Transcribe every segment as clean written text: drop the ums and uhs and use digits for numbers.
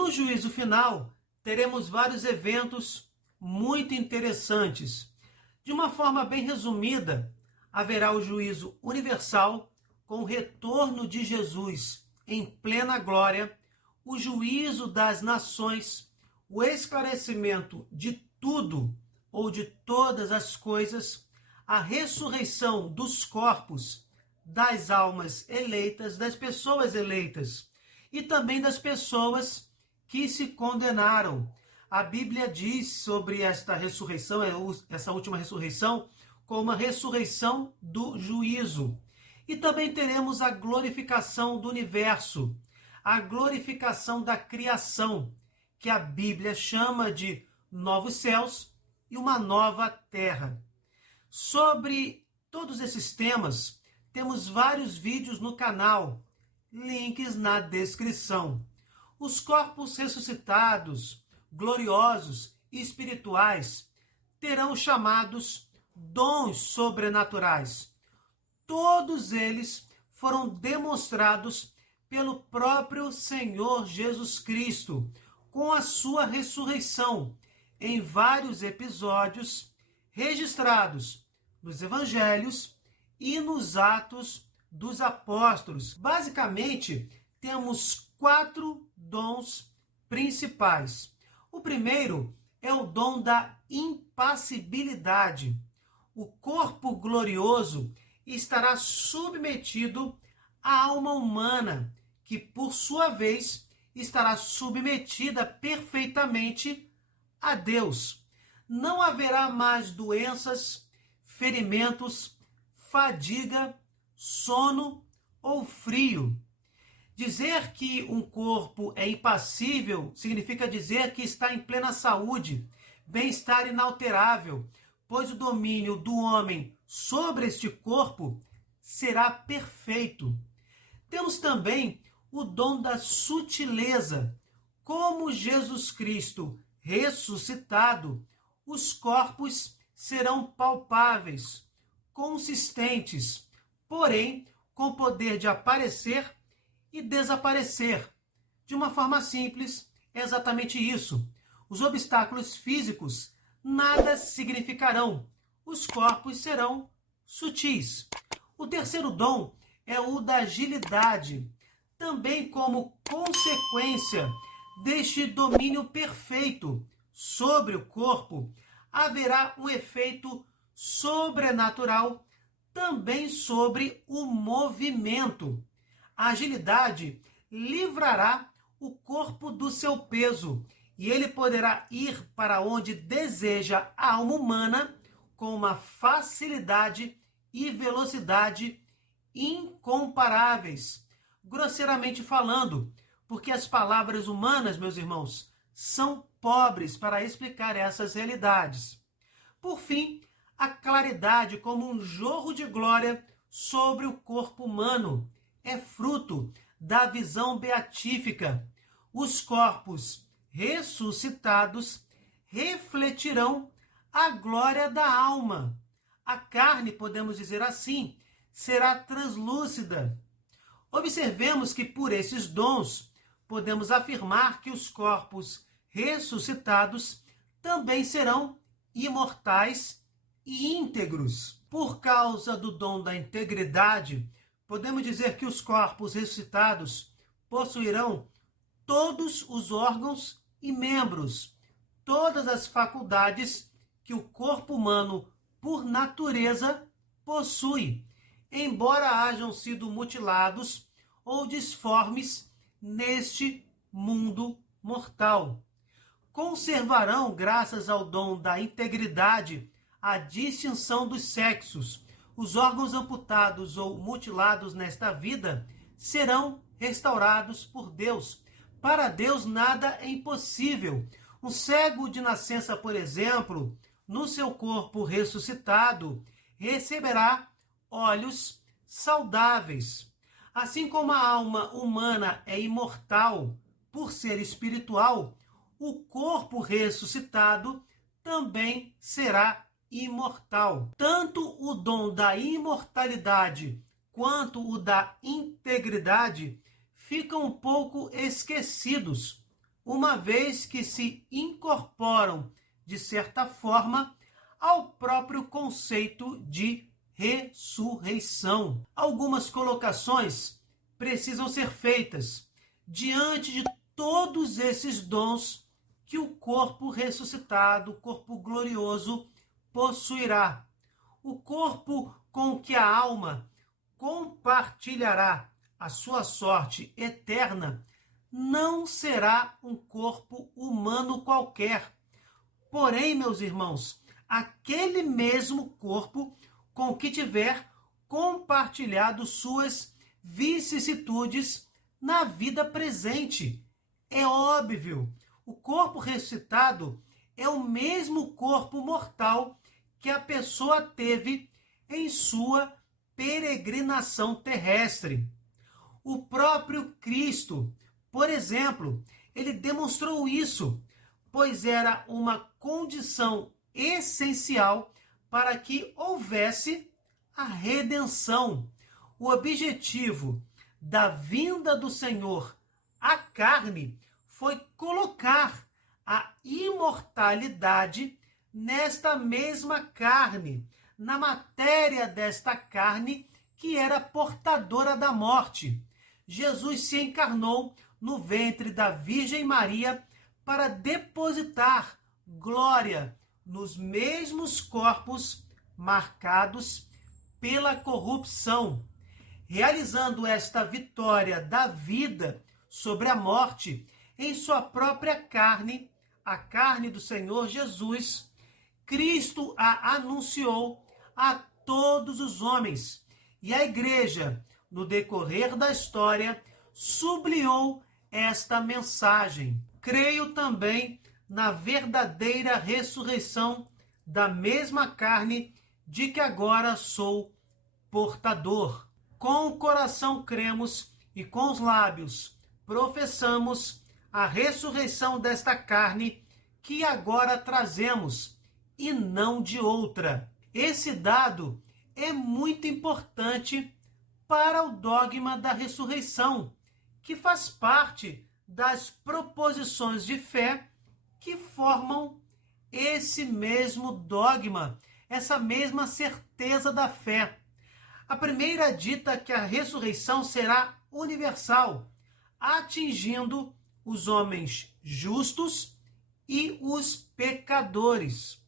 No juízo final, teremos vários eventos muito interessantes. De uma forma bem resumida, haverá o juízo universal com o retorno de Jesus em plena glória, o juízo das nações, o esclarecimento de tudo ou de todas as coisas, a ressurreição dos corpos, das almas eleitas, das pessoas eleitas e também das pessoas que se condenaram. A Bíblia diz sobre esta ressurreição, essa última ressurreição, como a ressurreição do juízo. E também teremos a glorificação do universo, a glorificação da criação, que a Bíblia chama de novos céus e uma nova terra. Sobre todos esses temas, temos vários vídeos no canal, links na descrição. Os corpos ressuscitados, gloriosos e espirituais terão chamados dons sobrenaturais. Todos eles foram demonstrados pelo próprio Senhor Jesus Cristo, com a sua ressurreição, em vários episódios registrados nos Evangelhos e nos Atos dos Apóstolos. Basicamente, temos 4 dons principais. O primeiro é o dom da impassibilidade. O corpo glorioso estará submetido à alma humana, que por sua vez estará submetida perfeitamente a Deus. Não haverá mais doenças, ferimentos, fadiga, sono ou frio. Dizer que um corpo é impassível significa dizer que está em plena saúde, bem-estar inalterável, pois o domínio do homem sobre este corpo será perfeito. Temos também o dom da sutileza. Como Jesus Cristo ressuscitado, os corpos serão palpáveis, consistentes, porém com poder de aparecer e desaparecer. De uma forma simples, é exatamente isso. Os obstáculos físicos nada significarão. Os corpos serão sutis. O terceiro dom é o da agilidade. Também como consequência deste domínio perfeito sobre o corpo, haverá um efeito sobrenatural também sobre o movimento. A agilidade livrará o corpo do seu peso e ele poderá ir para onde deseja a alma humana com uma facilidade e velocidade incomparáveis, grosseiramente falando, porque as palavras humanas, meus irmãos, são pobres para explicar essas realidades. Por fim, a claridade como um jorro de glória sobre o corpo humano é fruto da visão beatífica. Os corpos ressuscitados refletirão a glória da alma. A carne, podemos dizer assim, será translúcida. Observemos que por esses dons podemos afirmar que os corpos ressuscitados também serão imortais e íntegros. Por causa do dom da integridade, podemos dizer que os corpos ressuscitados possuirão todos os órgãos e membros, todas as faculdades que o corpo humano, por natureza, possui, embora hajam sido mutilados ou disformes neste mundo mortal. Conservarão, graças ao dom da integridade, a distinção dos sexos. Os órgãos amputados ou mutilados nesta vida serão restaurados por Deus. Para Deus nada é impossível. Um cego de nascença, por exemplo, no seu corpo ressuscitado, receberá olhos saudáveis. Assim como a alma humana é imortal por ser espiritual, o corpo ressuscitado também será imortal. Tanto o dom da imortalidade quanto o da integridade ficam um pouco esquecidos uma vez que se incorporam, de certa forma, ao próprio conceito de ressurreição. Algumas colocações precisam ser feitas diante de todos esses dons que o corpo ressuscitado, o corpo glorioso, possuirá. O corpo com que a alma compartilhará a sua sorte eterna não será um corpo humano qualquer. Porém, meus irmãos, aquele mesmo corpo com que tiver compartilhado suas vicissitudes na vida presente. É óbvio, o corpo ressuscitado é o mesmo corpo mortal que a pessoa teve em sua peregrinação terrestre. O próprio Cristo, por exemplo, ele demonstrou isso, pois era uma condição essencial para que houvesse a redenção. O objetivo da vinda do Senhor à carne foi colocar a imortalidade nesta mesma carne, na matéria desta carne que era portadora da morte. Jesus se encarnou no ventre da Virgem Maria para depositar glória nos mesmos corpos marcados pela corrupção, realizando esta vitória da vida sobre a morte em sua própria carne, a carne do Senhor Jesus. Cristo a anunciou a todos os homens, e a igreja, no decorrer da história, sublinhou esta mensagem. Creio também na verdadeira ressurreição da mesma carne de que agora sou portador. Com o coração cremos e com os lábios professamos a ressurreição desta carne que agora trazemos, e não de outra. Esse dado é muito importante para o dogma da ressurreição, que faz parte das proposições de fé que formam esse mesmo dogma, essa mesma certeza da fé. A primeira dita que a ressurreição será universal, atingindo os homens justos e os pecadores.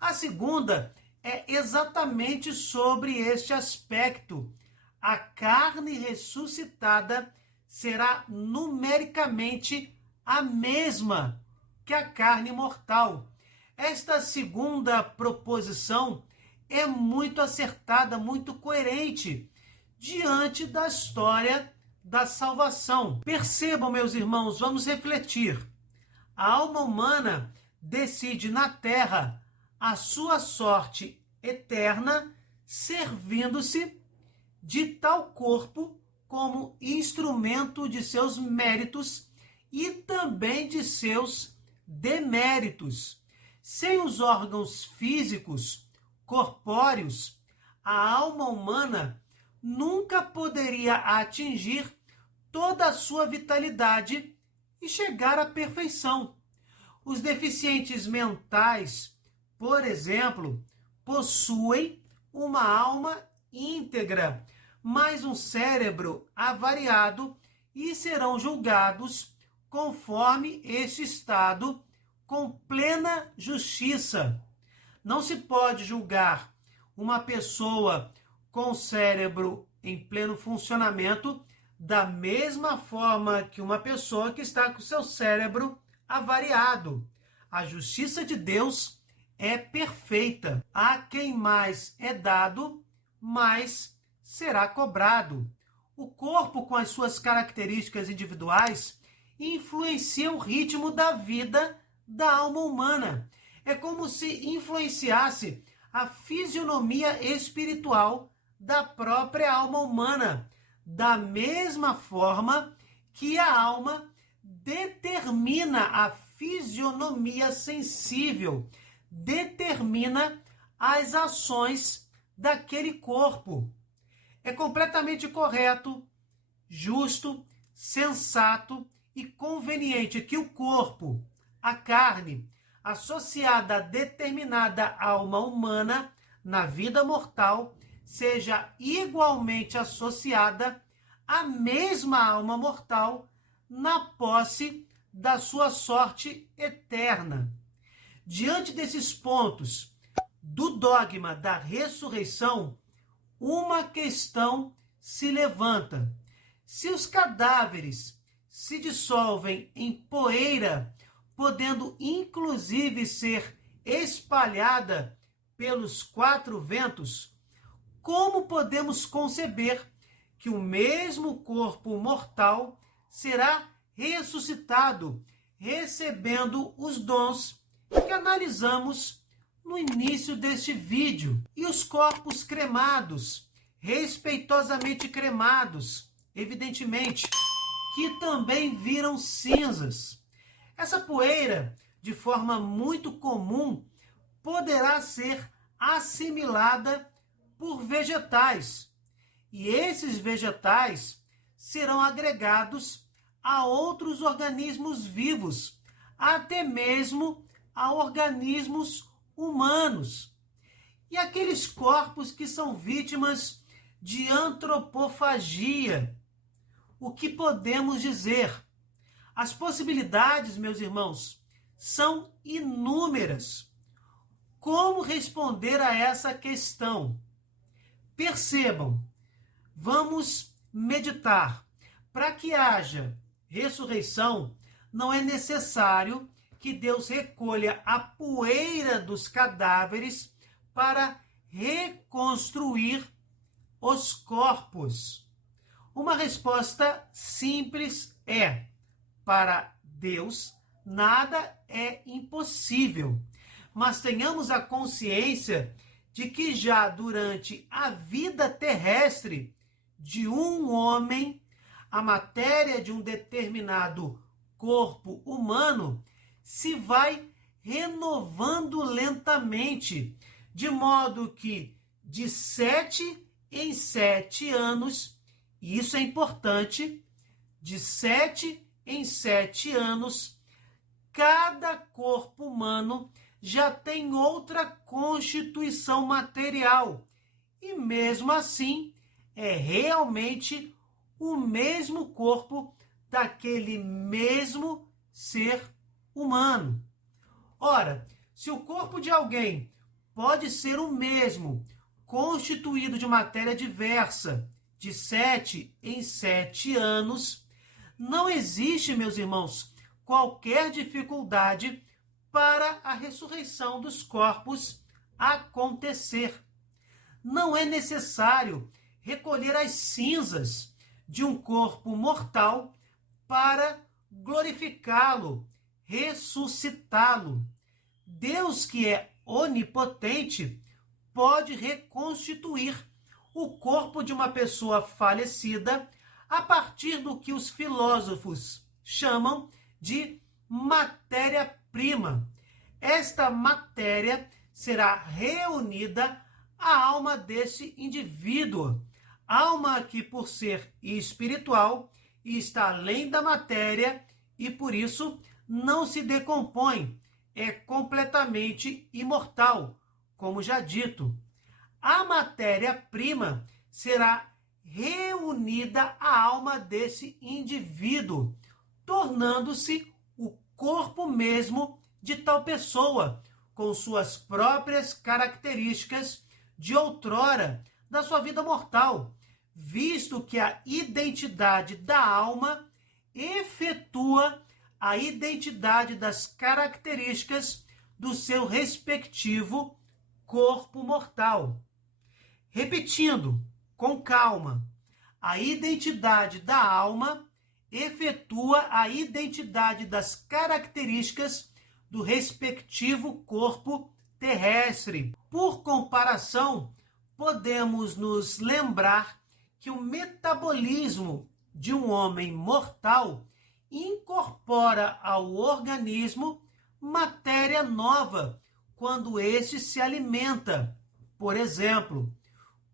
A segunda é exatamente sobre este aspecto. A carne ressuscitada será numericamente a mesma que a carne mortal. Esta segunda proposição é muito acertada, muito coerente diante da história da salvação. Percebam, meus irmãos, vamos refletir. A alma humana decide na terra a sua sorte eterna, servindo-se de tal corpo como instrumento de seus méritos e também de seus deméritos. Sem os órgãos físicos, corpóreos, a alma humana nunca poderia atingir toda a sua vitalidade e chegar à perfeição. Os deficientes mentais, por exemplo, possuem uma alma íntegra, mas um cérebro avariado e serão julgados conforme este estado com plena justiça. Não se pode julgar uma pessoa com cérebro em pleno funcionamento da mesma forma que uma pessoa que está com seu cérebro avariado. A justiça de Deus é perfeita. A quem mais é dado, mais será cobrado. O corpo, com as suas características individuais, influencia o ritmo da vida da alma humana. É como se influenciasse a fisionomia espiritual da própria alma humana, da mesma forma que a alma determina a fisionomia sensível, determina as ações daquele corpo. É completamente correto, justo, sensato e conveniente que o corpo, a carne, associada a determinada alma humana na vida mortal, seja igualmente associada à mesma alma mortal na posse da sua sorte eterna. Diante desses pontos do dogma da ressurreição, uma questão se levanta. Se os cadáveres se dissolvem em poeira, podendo inclusive ser espalhada pelos quatro ventos, como podemos conceber que o mesmo corpo mortal será ressuscitado, recebendo os dons que analisamos no início deste vídeo? E os corpos cremados, respeitosamente cremados, evidentemente, que também viram cinzas. Essa poeira, de forma muito comum, poderá ser assimilada por vegetais. E esses vegetais serão agregados a outros organismos vivos, até mesmo a organismos humanos. E aqueles corpos que são vítimas de antropofagia, o que podemos dizer? As possibilidades, meus irmãos, são inúmeras. Como responder a essa questão? Percebam, vamos meditar. Para que haja ressurreição, não é necessário que Deus recolha a poeira dos cadáveres para reconstruir os corpos. Uma resposta simples é: para Deus, nada é impossível. Mas tenhamos a consciência de que já durante a vida terrestre de um homem, a matéria de um determinado corpo humano se vai renovando lentamente, de modo que de 7 em 7 anos, e isso é importante, de 7 em 7 anos, cada corpo humano já tem outra constituição material. E mesmo assim, é realmente o mesmo corpo daquele mesmo ser humano. Ora, se o corpo de alguém pode ser o mesmo, constituído de matéria diversa, de 7 em 7 anos, não existe, meus irmãos, qualquer dificuldade para a ressurreição dos corpos acontecer. Não é necessário recolher as cinzas de um corpo mortal para glorificá-lo, ressuscitá-lo. Deus, que é onipotente, pode reconstituir o corpo de uma pessoa falecida a partir do que os filósofos chamam de matéria-prima. Esta matéria será reunida à alma desse indivíduo, alma que, por ser espiritual, está além da matéria e, por isso, não se decompõe, é completamente imortal, como já dito. A matéria-prima será reunida à alma desse indivíduo, tornando-se o corpo mesmo de tal pessoa, com suas próprias características de outrora da sua vida mortal, visto que a identidade da alma efetua a identidade das características do seu respectivo corpo mortal. Repetindo, com calma, a identidade da alma efetua a identidade das características do respectivo corpo terrestre. Por comparação, podemos nos lembrar que o metabolismo de um homem mortal incorpora ao organismo matéria nova quando este se alimenta. Por exemplo,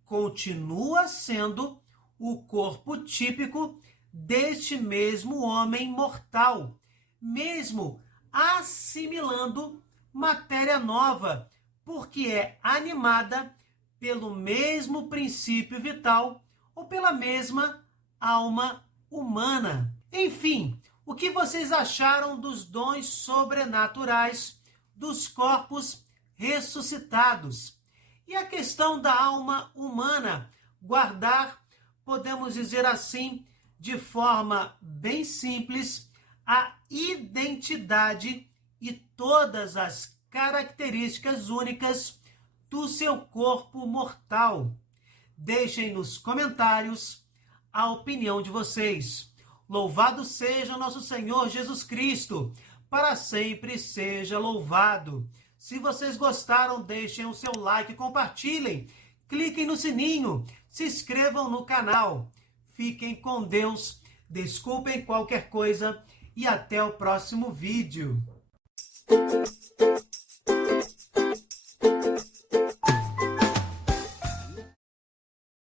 continua sendo o corpo típico deste mesmo homem mortal, mesmo assimilando matéria nova, porque é animada pelo mesmo princípio vital ou pela mesma alma humana. Enfim, o que vocês acharam dos dons sobrenaturais dos corpos ressuscitados? E a questão da alma humana, guardar, podemos dizer assim, de forma bem simples, a identidade e todas as características únicas do seu corpo mortal. Deixem nos comentários a opinião de vocês. Louvado seja nosso Senhor Jesus Cristo, para sempre seja louvado. Se vocês gostaram, deixem o seu like, compartilhem, cliquem no sininho, se inscrevam no canal. Fiquem com Deus, desculpem qualquer coisa e até o próximo vídeo.